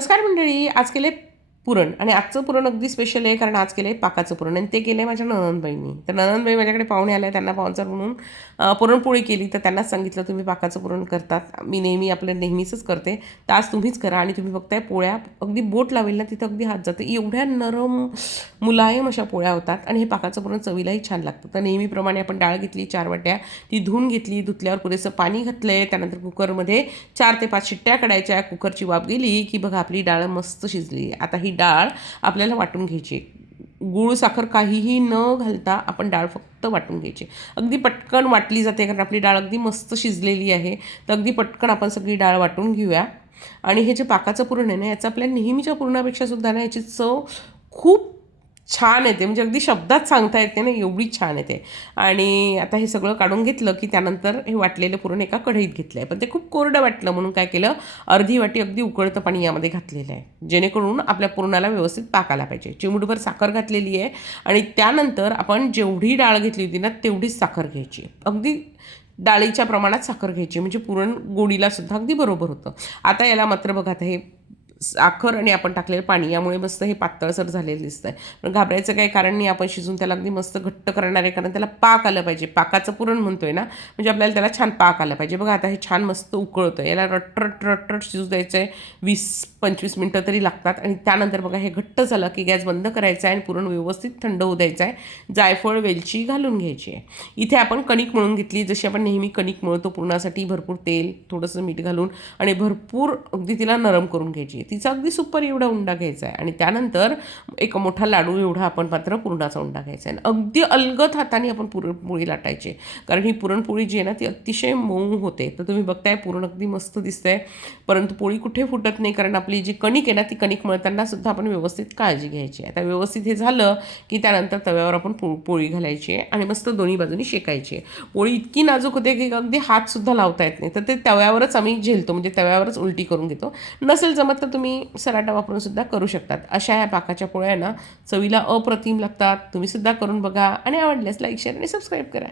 नमस्कार मंडळी. आज केले पुरण आणि आजचं पुरण अगदी स्पेशल आहे कारण आज केलं पाकाचं पुरण आणि ते केलं माझ्या नणंदबाईंनी. तर नणंदबाई माझ्याकडे पाहुणे आले, त्यांना पाहुणचार म्हणून पुरणपोळी केली. तर त्यांनाच सांगितलं तुम्ही पाकाचं पुरण करतात, मी नेहमी आपलं नेहमीचंच करते, तर आज तुम्हीच करा. आणि तुम्ही बघताय पोळ्या अगदी बोट लावेल ना तिथं अगदी हात जाते, एवढ्या नरम मुलायम अशा पोळ्या होतात आणि हे पाकाचं पुरण चवीलाही छान लागतं. तर नेहमीप्रमाणे आपण डाळ घेतली 4 वाट्या, ती धुवून घेतली, धुतल्यावर पुरेसं पाणी घातलं आहे. त्यानंतर कुकरमध्ये 4 ते 5 शिट्ट्या काढायच्या. कुकरची वाफ गेली की बघा आपली डाळ मस्त शिजली. आता ही डाळ आपल्याला वाटून घ्यायची. गूळ साखर काहीही न घालता आपण डाळ फक्त वाटून घ्यायची. अगदी पटकन वाटली जाते कारण आपली डाळ अगदी मस्त शिजलेली आहे. तर अगदी पटकन आपण सगळी डाळ वाटून घेऊया. आणि हे जे पाकाचं पुरण आहे ना, याचं आपल्या नेहमीच्या पुरणापेक्षा सुद्धा ना याची चव खूप छान येते, म्हणजे अगदी शब्दात सांगता येते ना, एवढी छान येते. आणि आता हे सगळं काढून घेतलं की त्यानंतर हे वाटलेलं पुरण एका कढईत घेतलं आहे, पण ते खूप कोरडं वाटलं म्हणून काय केलं, अर्धी वाटी अगदी उकळतं पाणी यामध्ये घातलेलं आहे, जेणेकरून आपल्या पुरणाला व्यवस्थित पाक आला पाहिजे. चिमूटभर साखर घातलेली आहे आणि त्यानंतर आपण जेवढी डाळ घेतली होती ना तेवढीच साखर घ्यायची. अगदी डाळीच्या प्रमाणात साखर घ्यायची, म्हणजे पुरण गोडीलासुद्धा अगदी बरोबर होतं. आता याला मात्र बघा, आता हे साखर आणि आपण टाकलेलं पाणी यामुळे मस्त हे पातळसर झालेलं दिसतं आहे. पण घाबरायचं काही कारण नाही, आपण शिजून त्याला अगदी मस्त घट्ट करणार आहे, कारण त्याला पाक आलं पाहिजे. पाकाचं पुरण म्हणतो आहे ना, म्हणजे आपल्याला त्याला छान पाक आला पाहिजे. बघा आता हे छान मस्त उकळतं, याला रटरट रटरट शिजू द्यायचं आहे. 20-25 मिनटं तरी लागतात. आणि त्यानंतर बघा हे घट्ट झालं की गॅस बंद करायचा आहे आणि पुरण व्यवस्थित थंड होऊ द्यायचं आहे. जायफळ वेलची घालून घ्यायची आहे. इथे आपण कणिक मळून घेतली, जशी आपण नेहमी कणिक मळतो पुरणासाठी, भरपूर तेल थोडंसं मीठ घालून आणि भरपूर अगदी तिला नरम करून घ्यायची. तिचा अगदी सुपर एवढा उंडा घ्यायचा आहे आणि त्यानंतर एक मोठा लाडू एवढा आपण मात्र पुरणाचा उंडा घ्यायचा आहे. अगदी अलगद हाताने आपण पुरणपोळी लाटायची, कारण ही पुरणपोळी जी आहे ना ती अतिशय मऊ होते. तर तुम्ही बघताय पुरण अगदी मस्त दिसतंय, परंतु पोळी कुठे फुटत नाही, कारण आपली जी कणिक आहे ना ती कणिक मळताना सुद्धा आपण व्यवस्थित काळजी घ्यायची. आता व्यवस्थित हे झालं की त्यानंतर तव्यावर आपण पोळी घालायची आहे आणि मस्त दोन्ही बाजूनी शेकायची आहे. पोळी इतकी नाजूक होते की अगदी हातसुद्धा लावता येत नाही, तर ते तव्यावरच आम्ही झेलतो, म्हणजे तव्यावरच उलटी करून घेतो. नसेल जमत तर तुम्ही सराटा वापरून सुद्धा करू शकतात. अशा ह्या पाकाच्या पोळ्या ना चवीला अप्रतिम लागतात. तुम्ही सुद्धा करून बघा आणि आवडल्यास लाईक, शेअर आणि सबस्क्राईब करा.